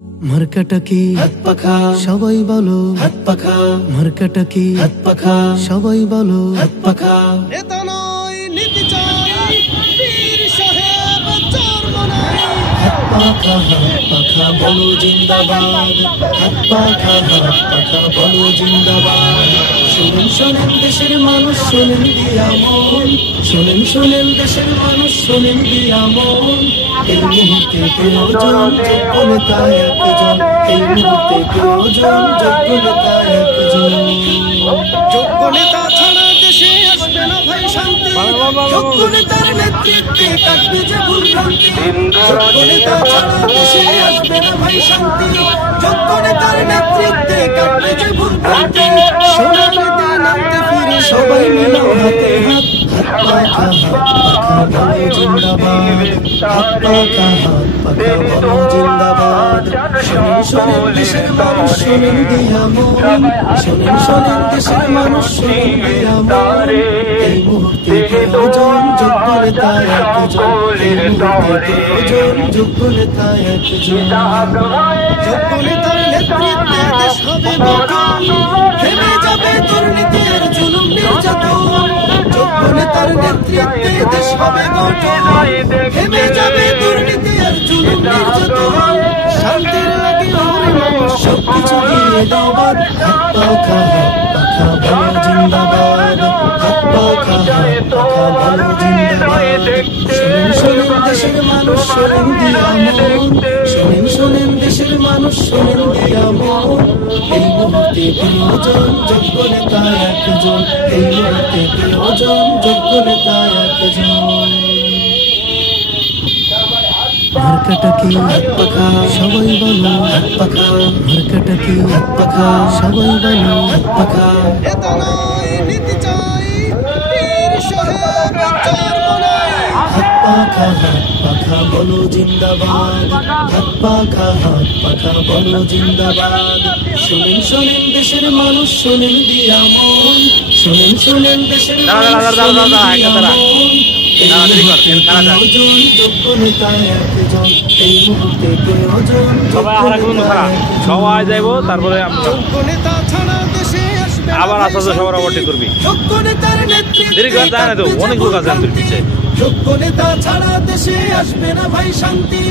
মার্কাটা কি হাত পাখা সবাই বলো, হাত পাখা মার্কাটা কি হাত পাখা সবাই বলো, হাত পাখা নেতা নয় নীতি চাই বীর সাহেব চরমনাই। হাত পাখা বলো জিন্দাবাদ, হাত পাখা বলো জিন্দাবাদ। শোনেন শোনেন দেশের মানুষ, শোনেন দিয়া মন, শোনেন শোনেন দেশের মানুষ, শোনেন দিয়া মন। এই মুহূর্তে প্রয়োজন যোগ্য নেতা একজন, এই মুহূর্তে প্রয়োজন যোগ্য নেতা একজন। যোগ্য নেতা ছাড়া দেশে আসবে না ভাই শান্তি, যোগ্য নেতার নেতৃত্বে কাটবে যে ভুল ভ্রান্তি। যোগ্য নেতা ছাড়া দেশে আসবে না ভাই শান্তি, যোগ্য নেতার নেতৃত্বে কাটবে যে ভুল ভ্রান্তি। সোনালি দিন আনতে ফিরে সবাই মিলো হাতে হাত, হাত পাখা বলো জিন্দাবাদ, হাত পাখা বলো জিন্দাবাদ। শোনেন শোনেন দেশের মানুষ, শোনেন দিয়া মন, শোনেন শোনেন দেশের মানুষ, শোনেন দিয়া মন। এই মুহূর্তে প্রয়োজন যোগ্য নেতা একজন, এই মুহূর্তে প্রয়োজন যোগ্য নেতা একজন। যোগ্য নেতার নেতৃত্বে দেশ হবে গঠন, থেমে যাবে দুর্নীতির জুলুম নির্যাতন। যোগ্য নেতার নেতৃত্বে দেশ হবে গঠন, থেমে যাবে দুর্নীতির জুলুম নির্যাতন। শান্তির লাগে ওরে মানুষ সবকিছু দিয়ে দাও বাদ, হাত পাখা বলো জিন্দাবাদ, হাত পাখা বলো জিন্দাবাদ। শোনেন শোনেন দেশের মানুষ, শোনেন দিয়া মন, শোনেন শোনেন দেশের মানুষ, শোনেন দিয়া মন। এই মুহূর্তে প্রয়োজন যোগ্য নেতা একজন, এই মুহূর্তে প্রয়োজন যোগ্য নেতা একজন। মার্কাটা কি হাত পাখা সবাই বলো, হাত পাখা মার্কাটা কি হাত পাখা সবাই বলো, হাত পাখা। নেতা নয় নীতি চাই বীর সাহেব চরমনাই। হাত পাখা বলো জিন্দাবাদ, হাত পাখা বলো জিন্দাবাদ। শোনেন শোনেন দেশের মানুষ, শোনেন দিয়া মন, শোনেন শোনেন দেশের মানুষ, শোনেন দিয়া মন। এই মুহূর্তে প্রয়োজন যোগ্য নেতা একজন, এই মুহূর্তে প্রয়োজন যোগ্য নেতা একজন। সবাই যাইবো তারপরে যোগ্য নেতা ছাড়া দেশে আসবে না আবার ভাই আস্তে আস্তে সবার শান্তি, overtake করবি। যোগ্য নেতার নেতৃত্বে দেরি করে যায় না তো, কাটবে যে অনেক লোক আছে আমাদের ভুল পিছে। ভ্রান্তি। যোগ্য নেতা ছাড়া দেশে আসবে না ভাই শান্তি,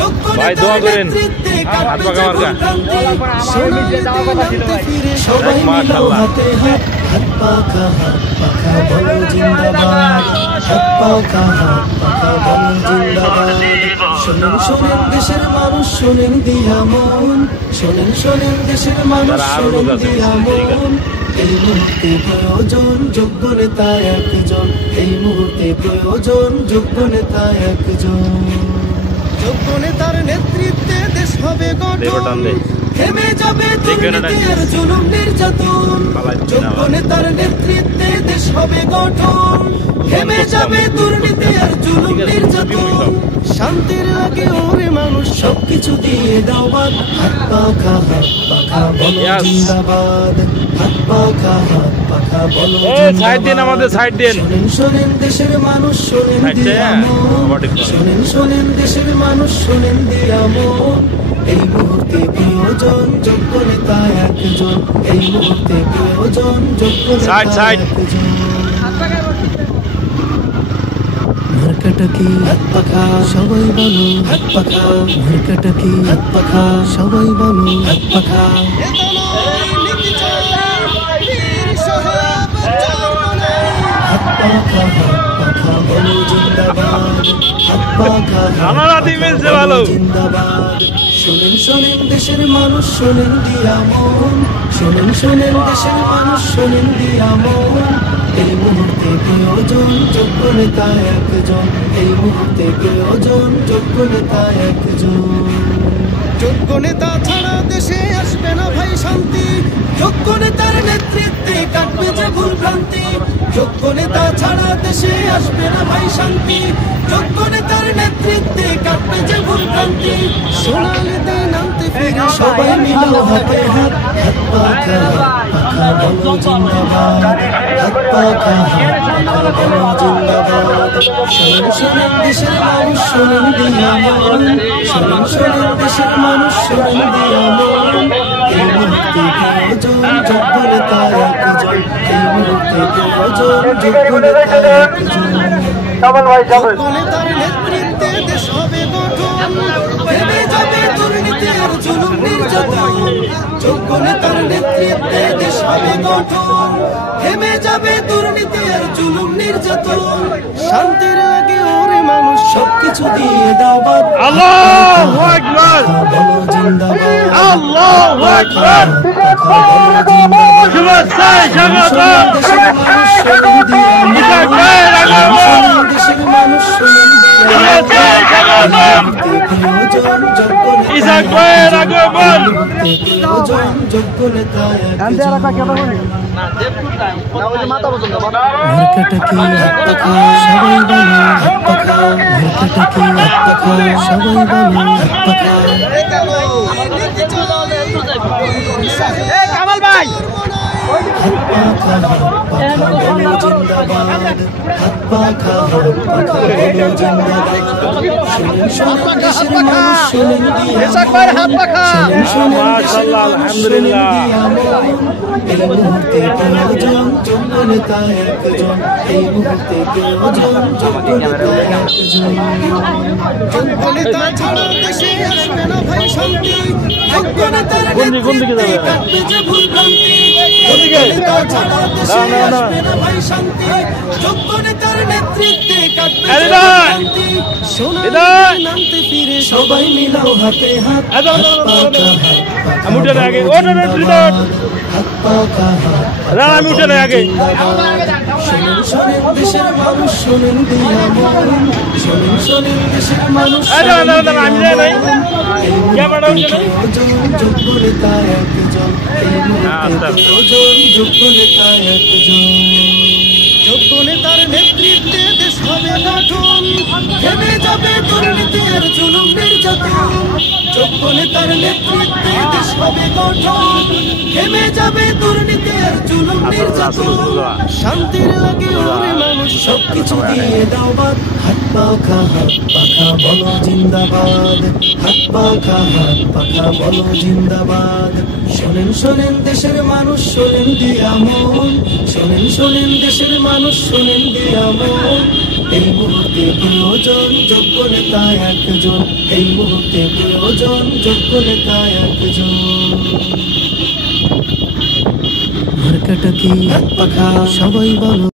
যোগ্য ভাই নেতার দোয়া করেন। নেতৃত্বে হাত কাটবে পাকা যে মার্কা। ভুল ভ্রান্তি। সোনালি দিন আনতে ফিরে সবাই মিলো মাশাআল্লাহ। হাতে হাত, হাত পাখা বলো জিন্দাবাদ, হাত পাখা বলো জিন্দাবাদ। শোনেন শোনেন দেশের মানুষ, শোনেন দিয়া মন, শোনেন শোনেন দেশের মানুষ, শোনেন দিয়া মন। এই মুহূর্তে প্রয়োজন যোগ্য নেতা একজন, এই মুহূর্তে প্রয়োজন যোগ্য নেতা একজন। যোগ্য নেতার নেতৃত্বে দেশ হবে দেবো টান গঠন, দে। থেমে যাবে দুর্নীতির জুলুম নির্যাতন। যোগ্য নেতার নেতৃত্বে দেশ হবে গঠন, থেমে যাবে দুর্নীতির জুলুম নির্যাতন। শান্তির লাগে ওরে মানুষ সবকিছু দিয়ে দাও বাদ, হাত পাখা বলো Yes. জিন্দাবাদ, হাত পাখা বলো সাইড দিন, আমাদের সাইড দিন। শোনেন শোনেন দেশের মানুষ, শোনেন Side দিয়া দিয়ে, মন, overtake করো। শোনেন শোনেন দেশের মানুষ, শোনেন দিয়া মন। এই মুহূর্তে প্রয়োজন যোগ্য নেতা একজন, এই মুহূর্তে প্রয়োজন যোগ্য Side, নেতা side. একজন। মার্কাটা কি হাত পাখা সবাই বলো, হাত পাখা মার্কাটা কি হাত পাখা সবাই বলো, হাত পাখা। নেতা নয় নীতি চাই বীর সাহেব চরমনাই। হাত পাখা বলো জিন্দাবাদ, হাত পাখা আমার ডিফেন্সে ভালো। জিন্দাবাদ। শোনেন শোনেন দেশের মানুষ, শোনেন দিয়া মন, শোনেন শোনেন দেশের মানুষ, শোনেন দিয়া মন। এই মুহূর্তে প্রয়োজন যোগ্য নেতা একজন, এই মুহূর্তে প্রয়োজন যোগ্য নেতা একজন। যোগ্য নেতা ছাড়া দেশে আসবে না ভাই শান্তি, যোগ্য নেতার নেতৃত্বে কাটবে যে ভুল ভ্রান্তি। যোগ্য নেতা ছাড়া দেশে আসবে না ভাই শান্তি, যোগ্য নেতার নেতৃত্বে কাটবে যে ভুল ভ্রান্তি। সোনালি দিন আনতে ফিরে সবাই মিলাও হাতে হাত, হাত পাখা বলো জিন্দাবাদ, হাত পাখা বলো জিন্দাবাদ। শোনেন শোনেন দেশের মানুষ, শোনেন দিয়া মন, শোনেন শোনেন দেশের মানুষ, শোনেন দিয়া মন। এই মুহূর্তে প্রয়োজন যোগ্য নেতা একজন, এই মুহূর্তে প্রয়োজন যোগ্য নেতা একজন। যোগ্য নেতার নেতৃত্বে দেশ হবে গঠন, থেমে যাবে দুর্নীতি আর জুলুম নির্যাতন। যোগ্য নেতার নেতৃত্বে দেশ হবে গঠন, থেমে যাবে দুর্নীতি আর জুলুম নির্যাতন। শান্তির লাগে ওরে মানুষ সবকিছু দিয়ে দাও বাদ, আল্লাহু আকবার, বলো জিন্দাবাদ, আল্লাহু আকবার। শুভেচ্ছায় স্বাগতম। ইসাক ভাইয়ের আগমন, দেশের মানুষ শোনেন শুভেচ্ছায় স্বাগতম। ইসাক ভাইয়ের আগমন। যোগ্য নেতা সবাই বলো হাত পাখা, ভরকাটাকে হাত পাখা, সবাই বলো হাত পাখা। কামাল ভাই হাত পাখা বলো জিন্দাবাদ, হাত পাখা বলো জিন্দাবাদ। শোনেন শোনেন দেশের মানুষ, শোনেন দিয়া হাত পাখা শোনেন শোনেন দেশের মাশাআল্লাহ, মানুষ, শোনেন আলহামদুলিল্লাহ। দিয়া এই মুহূর্তে প্রয়োজন যোগ্য নেতা একজন, এই মুহূর্তে প্রয়োজন যোগ্য নেতা একজন। যোগ্য নেতা ছাড়া দেশে আসবে না ভাই শান্তি, যোগ্য নেতার কোন দিকে যাবে? নেতৃত্বে কাটবে যে ভুল ভ্রান্তি। কোন দিকে? যোগ্য নেতা ছাড়া দেশে না, না, না। আসবে না ভাই শান্তি, যোগ্য নেতার নেতৃত্বে কাটবে আরে যে না। ভুল ভ্রান্তি। সোনার এদাই। নামতে ফিরে সবাই মিলাও হাতে হাত, এই দাও, দাও, দাও, দাও, দাও। আমি উঠে নেই আগে। ওঠ, ওঠ, ওঠ, ওঠ। হাত পাখা না, আমি উঠে নেই আগে। শোনেন শোনেন দেশের মানুষ, শোনেন দিয়া মন, শোনেন শোনেন দেশের মানুষ, এই দাঁড়া, দাঁড়া, দাঁড়া, আমি যাই নাই। এই ক্যামেরা মুহূর্তে উঠে নেই। প্রয়োজন যোগ্য নেতা একজন, এই মুহূর্তে প্রয়োজন যোগ্য নেতা একজন। যোগ্য নেতার নেতৃত্বে দেশ হবে গঠন, থেমে যাবে দুর্নীতি আর জুলুম নির্যাতন। যোগ্য নেতার নেতৃত্বে দেশ হবে গঠন, থেমে যাবে দুর্নীতি আর জুলুম নির্যাতন। শান্তির লাগে ওরে মানুষ সবকিছু দিয়ে দাও বাদ, হাত পাখা বলো জিন্দাবাদ, হাত পাখা বলো জিন্দাবাদ। শোনেন শোনেন দেশের মানুষ, শোনেন দিয়া মন, শোনেন শোনেন দেশের মানুষ, শোনেন দিয়া মন। এই মুহূর্তে প্রয়োজন যোগ্য নেতা একজন, এই মুহূর্তে প্রয়োজন যোগ্য নেতা একজন। ভরকাটাকে হাত পাখা সবাই বলো